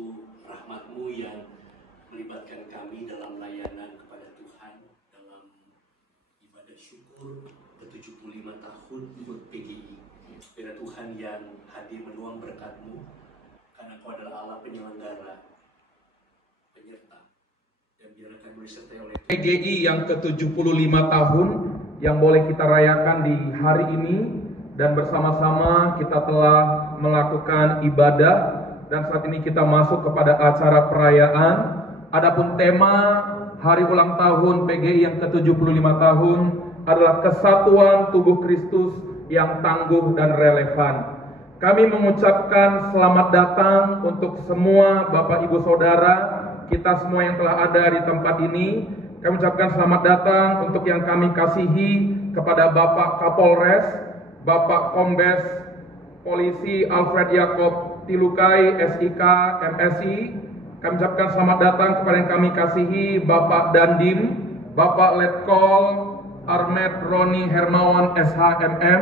suatu rahmat-Mu yang melibatkan kami dalam layanan kepada Tuhan dalam ibadah syukur ke-75 tahun buat PGI. Biar Tuhan yang hadir menuang berkat-Mu, karena Kau adalah Allah penyelenggara, penyerta, dan biarlah kami disertai oleh PGI yang ke-75 tahun yang boleh kita rayakan di hari ini, dan bersama-sama kita telah melakukan ibadah dan saat ini kita masuk kepada acara perayaan. Adapun tema hari ulang tahun PGI yang ke-75 tahun adalah kesatuan tubuh Kristus yang tangguh dan relevan. Kami mengucapkan selamat datang untuk semua Bapak Ibu Saudara, kita semua yang telah ada di tempat ini. Kami ucapkan selamat datang untuk yang kami kasihi kepada Bapak Kapolres, Bapak Kombes Polisi Alfred Yakob Tilukai, SIK, MSI. Kami ucapkan selamat datang kepada yang kami kasihi Bapak Dandim, Bapak Letkol Armet Roni Hermawan SHMM.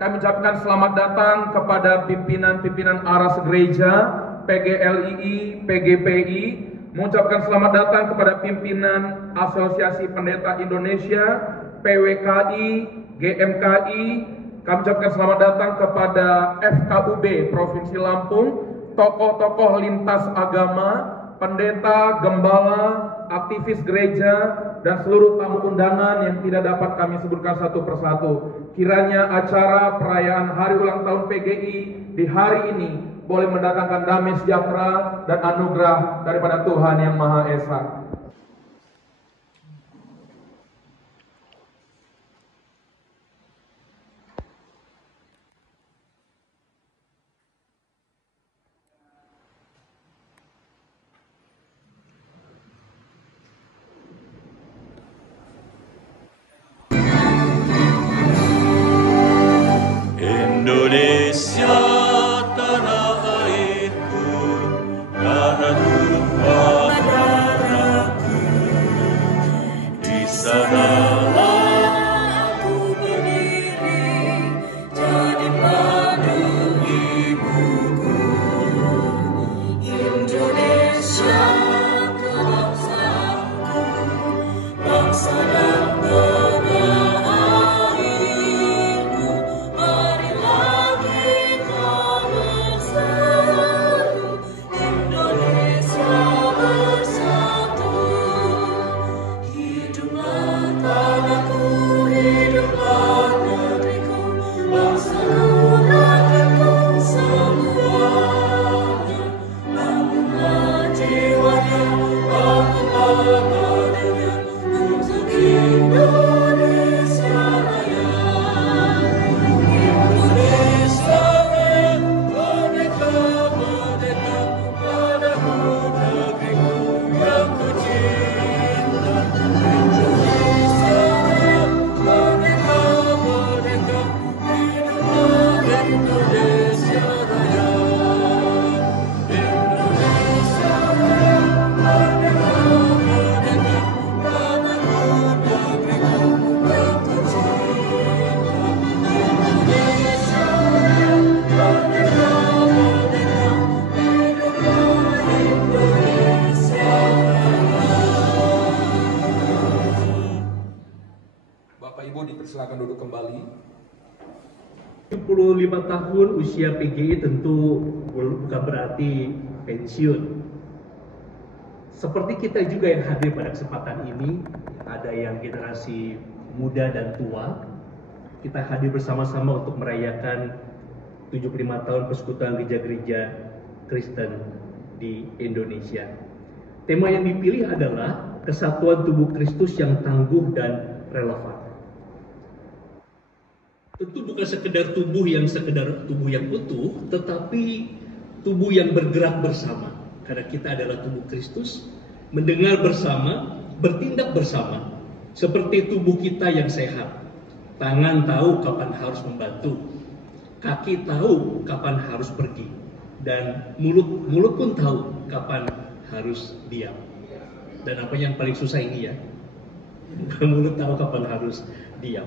Kami ucapkan selamat datang kepada pimpinan-pimpinan Aras Gereja, PGLII, PGPI. Mengucapkan selamat datang kepada pimpinan Asosiasi Pendeta Indonesia, PWKI, GMKI. Kami ucapkan selamat datang kepada FKUB Provinsi Lampung, tokoh-tokoh lintas agama, pendeta, gembala, aktivis gereja, dan seluruh tamu undangan yang tidak dapat kami sebutkan satu persatu. Kiranya acara perayaan hari ulang tahun PGI di hari ini boleh mendatangkan damai sejahtera dan anugerah daripada Tuhan Yang Maha Esa. Indonesia tanah airku, tanah tumpah darahku. Di sanalah aku berdiri, jadi padu ibuku. Indonesia bangsaku, bangsa dan tanah airku. Marilah kita bersatu, Indonesia bersatu. Hiduplah tanahku, hiduplah negeriku, bangsaku, rakyatku semuanya. Bangunlah jiwanya, bangunlah badannya untuk Indonesia Raya. Indonesia Raya, merdeka, merdeka, padaku negeriku yang kucinta. Indonesia Raya, merdeka, merdeka, hiduplah Indonesia Raya. Indonesia Raya, merdeka, merdeka, padaku negeriku yang kucinta. Indonesia Raya, merdeka, merdeka, hiduplah Indonesia Raya. Bapak Ibu dipersilakan duduk kembali. 75 tahun usia PGI tentu bukan berarti pensiun. Seperti kita juga yang hadir pada kesempatan ini, ada yang generasi muda dan tua. Kita hadir bersama-sama untuk merayakan 75 tahun Persekutuan Gereja-Gereja Kristen di Indonesia. Tema yang dipilih adalah kesatuan tubuh Kristus yang tangguh dan relevan. Tentu bukan sekedar tubuh yang utuh, tetapi tubuh yang bergerak bersama. Karena kita adalah tubuh Kristus, mendengar bersama, bertindak bersama, seperti tubuh kita yang sehat. Tangan tahu kapan harus membantu, kaki tahu kapan harus pergi, dan mulut pun tahu kapan harus diam. Dan apa yang paling susah ini ya, mulut tahu kapan harus diam.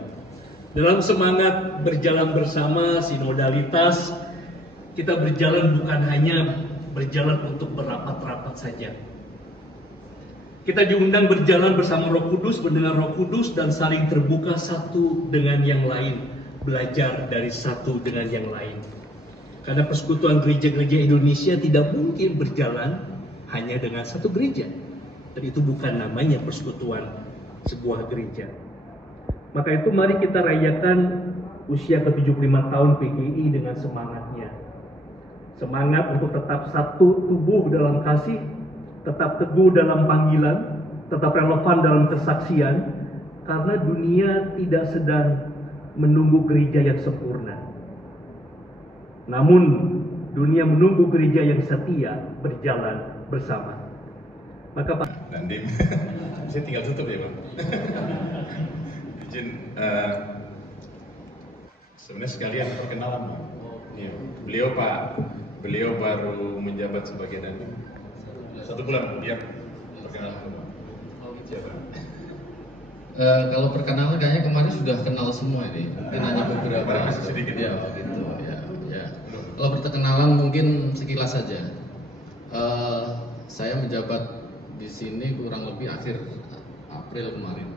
Dalam semangat berjalan bersama, sinodalitas, kita berjalan bukan hanya berjalan untuk berapat-rapat saja. Kita diundang berjalan bersama Roh Kudus, mendengar Roh Kudus, dan saling terbuka satu dengan yang lain, belajar dari satu dengan yang lain. Karena persekutuan gereja-gereja Indonesia tidak mungkin berjalan hanya dengan satu gereja, dan itu bukan namanya persekutuan sebuah gereja. Maka itu mari kita rayakan usia ke-75 tahun PGI dengan semangatnya. Semangat untuk tetap satu tubuh dalam kasih, tetap teguh dalam panggilan, tetap relevan dalam kesaksian, karena dunia tidak sedang menunggu gereja yang sempurna. Namun, dunia menunggu gereja yang setia berjalan bersama. Maka Pak Dandim, saya tinggal tutup ya Bang. Izin, sebenarnya sekalian perkenalan Bang. Ya, beliau baru menjabat sebagai Dandim 1 bulan, biar perkenalan Bang. Siapa? Kalau perkenalan kayaknya kemarin sudah kenal semua ini. Mungkin hanya beberapa. Masih sedikit. Ya, gitu. Ya. Kalau perkenalan mungkin sekilas saja. Saya menjabat di sini kurang lebih akhir April kemarin.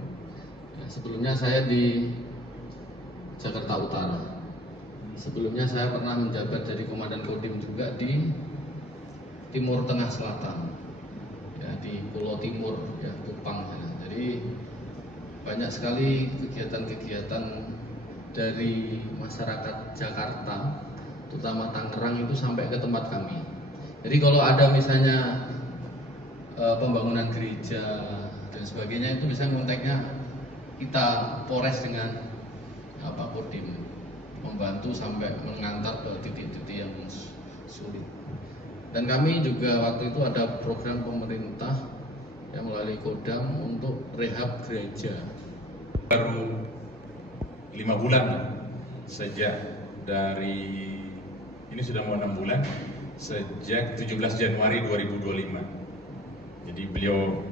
Ya, sebelumnya saya di Jakarta Utara. Sebelumnya saya pernah menjabat jadi Komandan Kodim juga di Timur Tengah Selatan. Ya, di Pulau Timur, ya, Kupang. Ya. Jadi banyak sekali kegiatan-kegiatan dari masyarakat Jakarta, terutama Tangerang itu sampai ke tempat kami. Jadi kalau ada misalnya pembangunan gereja dan sebagainya, itu bisa kontaknya kita Polres dengan Kodim, membantu sampai mengantar ke titik-titik yang sulit. Dan kami juga waktu itu ada program pemerintah yang melalui Kodam untuk rehab gereja. Baru 5 bulan sejak dari ini sudah mau 6 bulan sejak 17 Januari 2025. Jadi beliau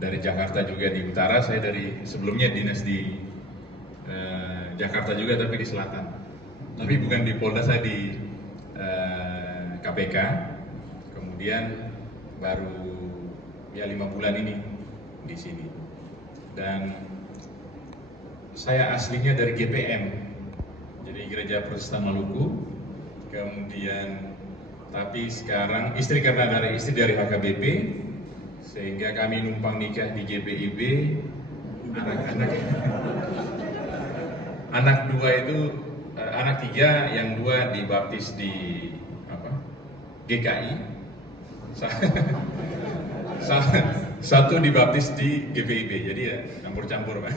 dari Jakarta juga di utara, saya dari sebelumnya dinas di Jakarta juga tapi di selatan. Tapi bukan di Polda, saya di KPK. Kemudian baru ya 5 bulan ini di sini. Dan saya aslinya dari GPM, jadi Gereja Protestan Maluku. Kemudian tapi sekarang istri dari HKBP, sehingga kami numpang nikah di GPIB. Anak 2 itu anak 3, yang 2 dibaptis di GKI. Satu dibaptis di GPIB, jadi ya campur-campur Pak.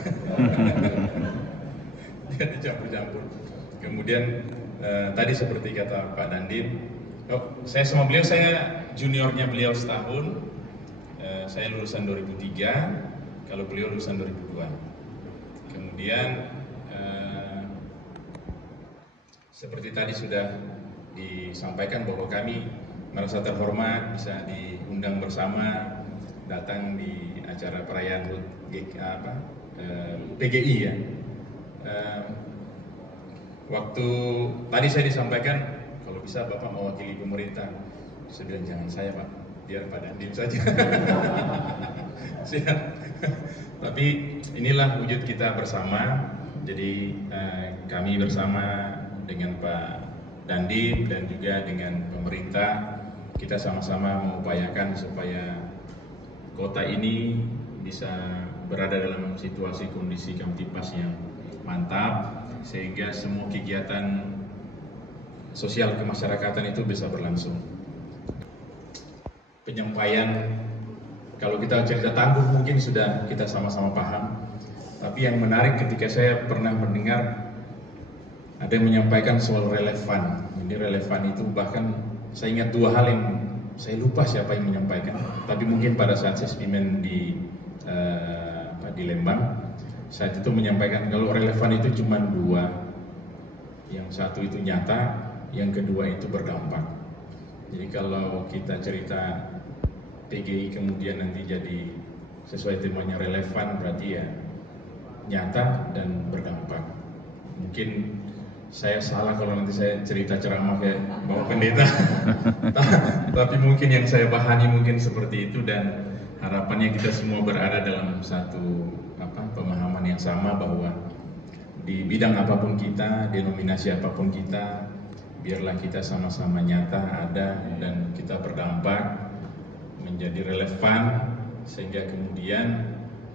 Jadi campur-campur. Kemudian tadi seperti kata Pak Dandim, saya sama beliau, saya juniornya beliau setahun. Saya lulusan 2003, kalau beliau lulusan 2002. Kemudian seperti tadi sudah disampaikan bahwa kami merasa terhormat bisa diundang bersama datang di acara perayaan HUT PGI ya. Waktu tadi saya disampaikan kalau bisa Bapak mewakili pemerintah, saya bilang jangan saya Pak, biar Pak Dandim saja. Siap. Tapi inilah wujud kita bersama. Jadi kami bersama dengan Pak Dandim dan juga dengan pemerintah, kita sama-sama mengupayakan supaya kota ini bisa berada dalam situasi kondisi kamtipas yang mantap, sehingga semua kegiatan sosial kemasyarakatan itu bisa berlangsung. Penyampaian, kalau kita cerita tangguh mungkin sudah kita sama-sama paham, tapi yang menarik ketika saya pernah mendengar ada yang menyampaikan soal relevan. Jadi relevan itu bahkan saya ingat 2 hal yang saya lupa siapa yang menyampaikan, tapi mungkin pada saat sesmimen di Lembang, saat itu menyampaikan kalau relevan itu cuma 2, yang satu itu nyata, yang kedua itu berdampak. Jadi kalau kita cerita PGI kemudian nanti jadi sesuai temanya relevan, berarti ya nyata dan berdampak. Mungkin saya salah kalau nanti saya cerita ceramah kayak Bapak Pendeta. Tapi mungkin yang saya pahami mungkin seperti itu, dan harapannya kita semua berada dalam satu pemahaman yang sama bahwa di bidang apapun kita, denominasi apapun kita, biarlah kita sama-sama nyata ada dan kita berdampak menjadi relevan, sehingga kemudian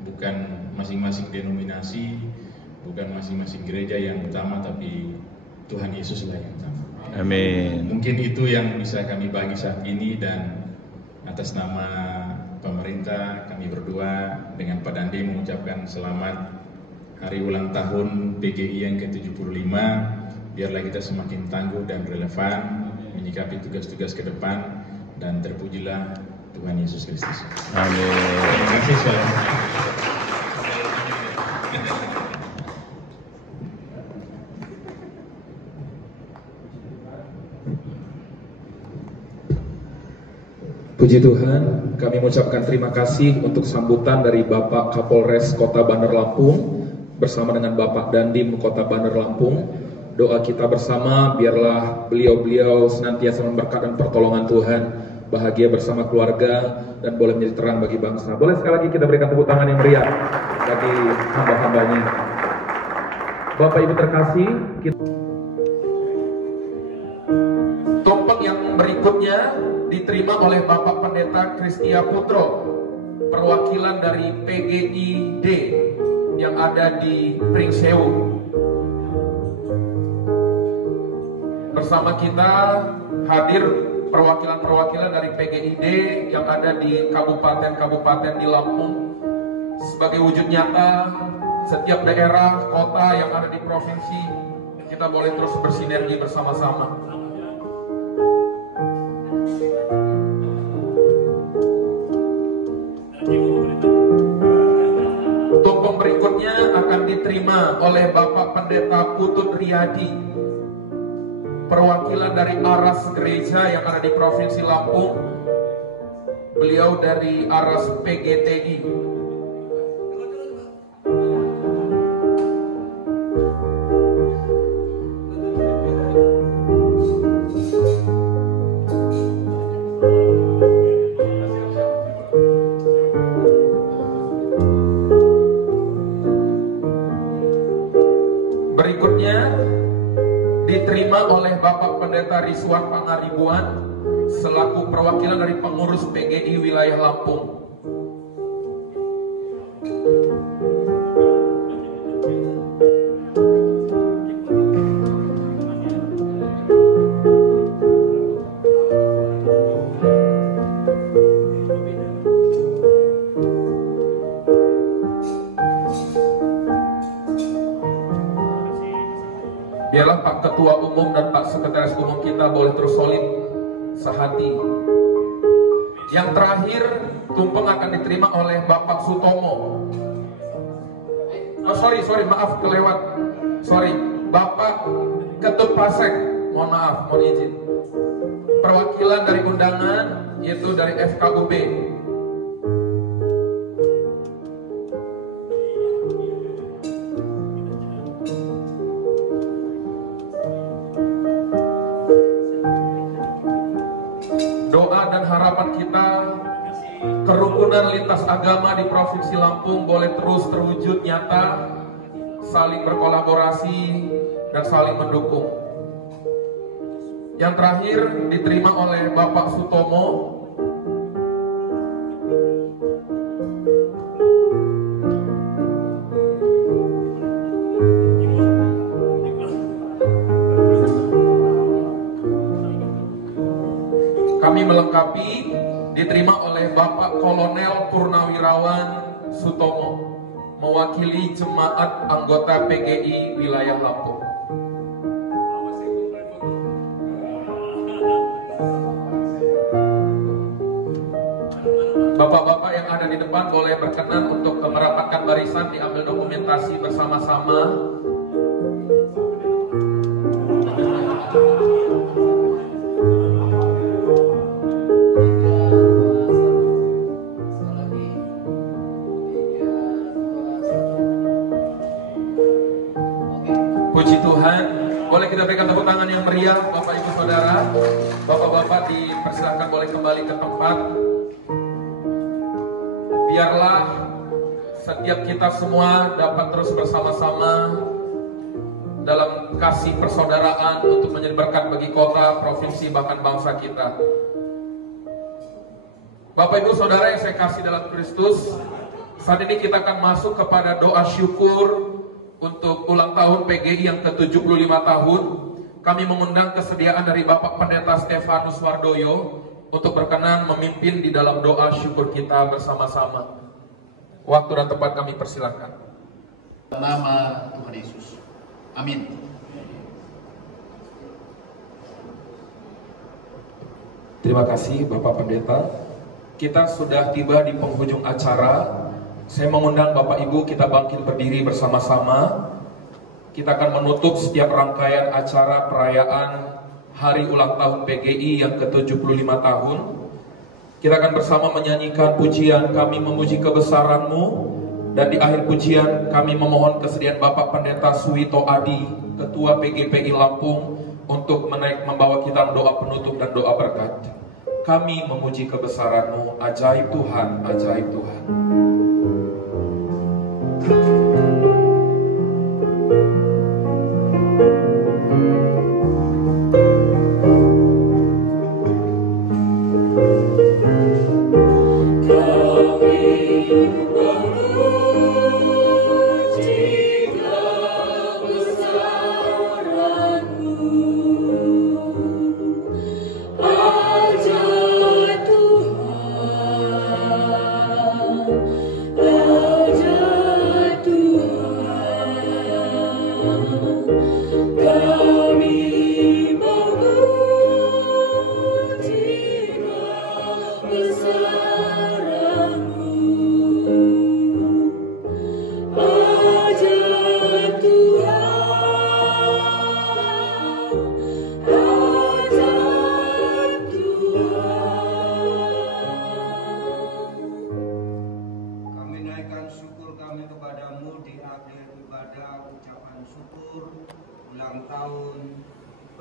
bukan masing-masing denominasi, bukan masing-masing gereja yang utama, tapi Tuhan Yesuslah yang utama. Amin. Mungkin itu yang bisa kami bagi saat ini, dan atas nama pemerintah kami berdua dengan Pak Dandi mengucapkan selamat hari ulang tahun PGI yang ke-75. Biarlah kita semakin tangguh dan relevan menyikapi tugas-tugas ke depan, dan terpujilah Tuhan Yesus Kristus. Amin. Terima kasih saudara. Puji Tuhan, kami mengucapkan terima kasih untuk sambutan dari Bapak Kapolres Kota Bandar Lampung bersama dengan Bapak Dandim Kota Bandar Lampung. Doa kita bersama, biarlah beliau-beliau senantiasa memberkat dan pertolongan Tuhan, bahagia bersama keluarga, dan boleh menjadi terang bagi bangsa. Boleh sekali lagi kita berikan tepuk tangan yang meriah bagi hamba-hambanya. Bapak Ibu terkasih, tumpeng yang berikutnya diterima oleh Bapak Pendeta Kristia Putro, perwakilan dari PGID yang ada di Pringsewu. Bersama kita hadir perwakilan-perwakilan dari PGID yang ada di kabupaten-kabupaten di Lampung. Sebagai wujud nyata, setiap daerah, kota yang ada di provinsi, kita boleh terus bersinergi bersama-sama. Tumpeng berikutnya akan diterima oleh Bapak Pendeta Putut Riyadi, perwakilan dari Aras Gereja yang ada di Provinsi Lampung. Beliau dari Aras PGTI. Berikutnya diterima oleh Bapak Pendeta Rizwan Pangaribuan selaku perwakilan dari pengurus PGI wilayah Lampung. Biarlah Pak Ketua Umum dan Pak Sekretaris Umum kita boleh terus solid sehati. Yang terakhir, tumpeng akan diterima oleh Bapak Sutomo. Oh sorry, maaf kelewat. Sorry, Bapak Ketut Pasek, mohon maaf, mohon izin. Perwakilan dari undangan yaitu dari FKUB. Doa dan harapan kita, kerukunan lintas agama di Provinsi Lampung boleh terus terwujud nyata, saling berkolaborasi dan saling mendukung. Yang terakhir diterima oleh Bapak Sutomo. Kami melengkapi, diterima oleh Bapak Kolonel Purnawirawan Sutomo, mewakili jemaat anggota PGI wilayah Lampung. Bapak-bapak yang ada di depan boleh berkenan untuk merapatkan barisan, diambil dokumentasi bersama-sama. Puji Tuhan, Boleh kita berikan tepuk tangan yang meriah, Bapak Ibu Saudara. Bapak-bapak dipersilakan boleh kembali ke tempat. Biarlah setiap kita semua dapat terus bersama-sama dalam kasih persaudaraan untuk menjadi berkat bagi kota, provinsi, bahkan bangsa kita. Bapak Ibu Saudara yang saya kasih dalam Kristus, saat ini kita akan masuk kepada doa syukur untuk ulang tahun PGI yang ke-75 tahun. Kami mengundang kesediaan dari Bapak Pendeta Stefanus Wardoyo untuk berkenan memimpin di dalam doa syukur kita bersama-sama. Waktu dan tempat kami persilakan. Nama Tuhan Yesus. Amin. Terima kasih Bapak Pendeta. Kita sudah tiba di penghujung acara. Saya mengundang Bapak Ibu kita bangkit berdiri bersama-sama. Kita akan menutup setiap rangkaian acara perayaan Hari Ulang Tahun PGI yang ke-75 tahun. Kita akan bersama menyanyikan pujian Kami Memuji Kebesaran-Mu. Dan di akhir pujian kami memohon kesediaan Bapak Pendeta Suwito Adi, Ketua PGPI Lampung, untuk membawa kita doa penutup dan doa berkat. Kami memuji kebesaran-Mu, ajaib Tuhan, ajaib Tuhan.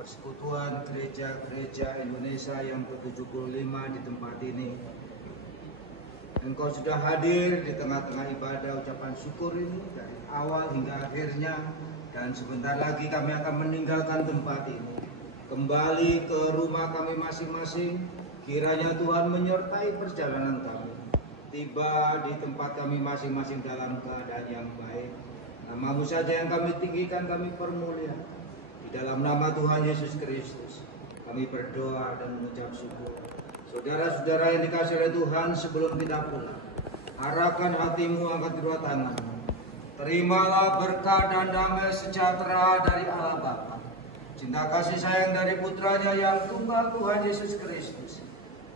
Persekutuan Gereja-Gereja Indonesia yang ke-75 di tempat ini. Engkau sudah hadir di tengah-tengah ibadah ucapan syukur ini dari awal hingga akhirnya, dan sebentar lagi kami akan meninggalkan tempat ini, kembali ke rumah kami masing-masing. Kiranya Tuhan menyertai perjalanan kami, tiba di tempat kami masing-masing dalam keadaan yang baik. Nama-Mu saja yang kami tinggikan, kami permuliakan. Dalam nama Tuhan Yesus Kristus, kami berdoa dan mengucap syukur. Saudara-saudara yang dikasihi oleh Tuhan, sebelum kita pulang, arahkan hatimu, angkat kedua tanganmu. Terimalah berkat dan damai sejahtera dari Allah Bapa, cinta kasih sayang dari putranya yang tunggal Tuhan Yesus Kristus,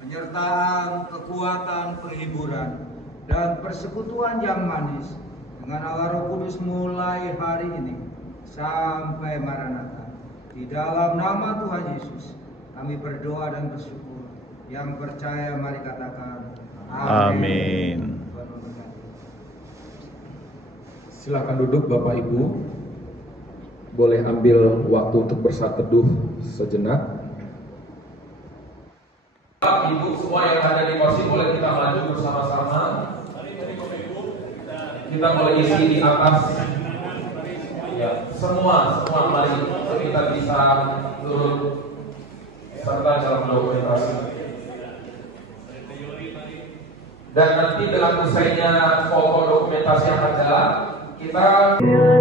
penyertaan, kekuatan, penghiburan, dan persekutuan yang manis dengan Allah Roh Kudus mulai hari ini sampai Maranatha. Di dalam nama Tuhan Yesus, kami berdoa dan bersyukur. Yang percaya mari katakan amin. Silakan duduk Bapak Ibu. Boleh ambil waktu untuk bersatu teduh sejenak. Bapak Ibu semua yang ada di kursi boleh kita maju bersama-sama. Kita boleh isi di atas. Ya, semua mari kita bisa turut serta dalam dokumentasi. Dan nanti dengan usainya foto dokumentasi yang ada, kita Karena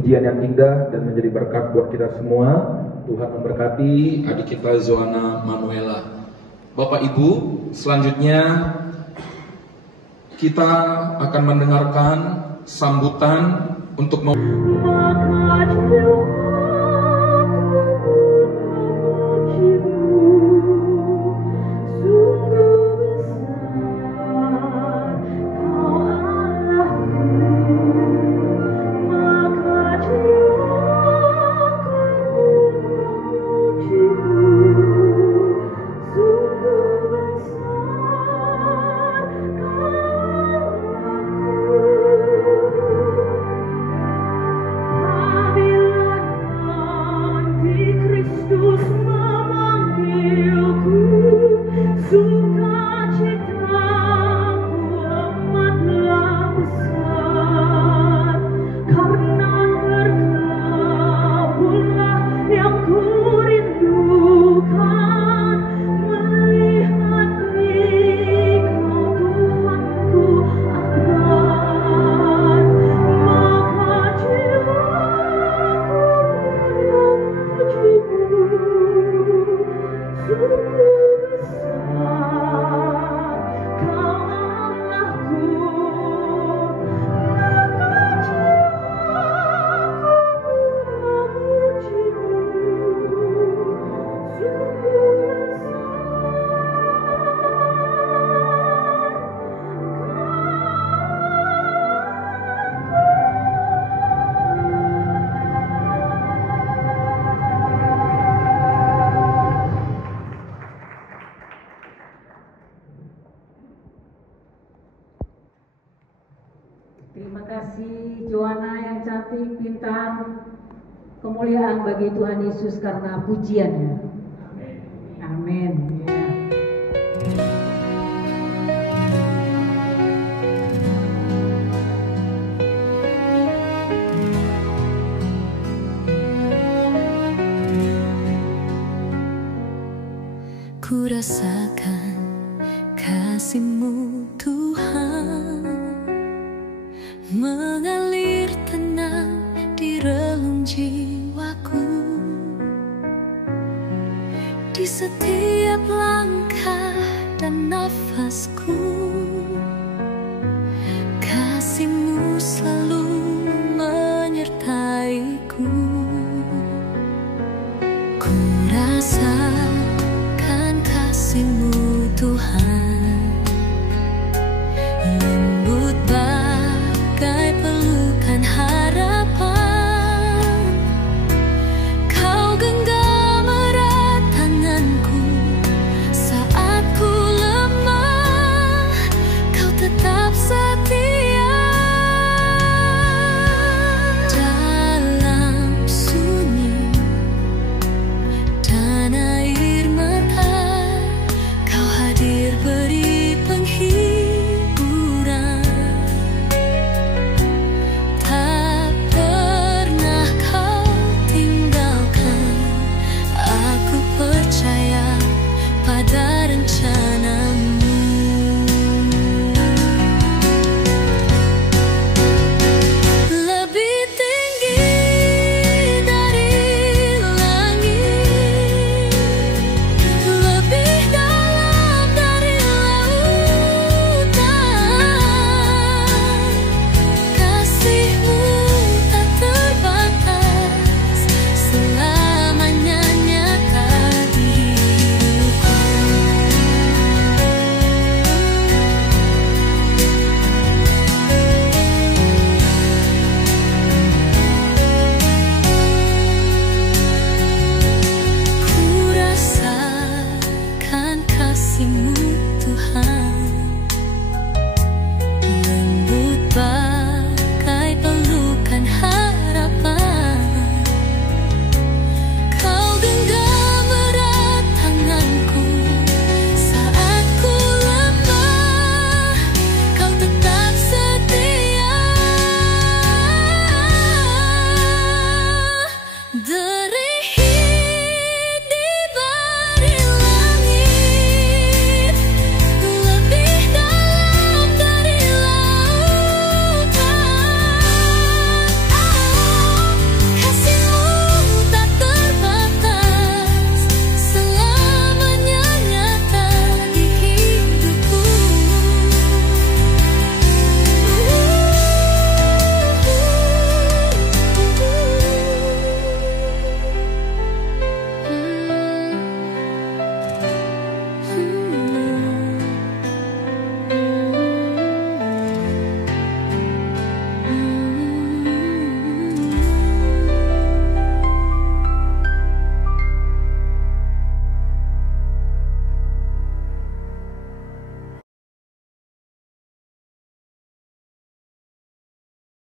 pujian yang indah dan menjadi berkat buat kita semua. Tuhan memberkati adik kita Zoana Manuela. Bapak Ibu, selanjutnya kita akan mendengarkan sambutan untuk Terima kasih Joanna yang cantik, pintar. Kemuliaan bagi Tuhan Yesus karena pujiannya. Amin. Ya. Ku rasakan kasih-Mu Tuhan mengalir tenang di relung jiwaku. Di setiap langkah dan nafasku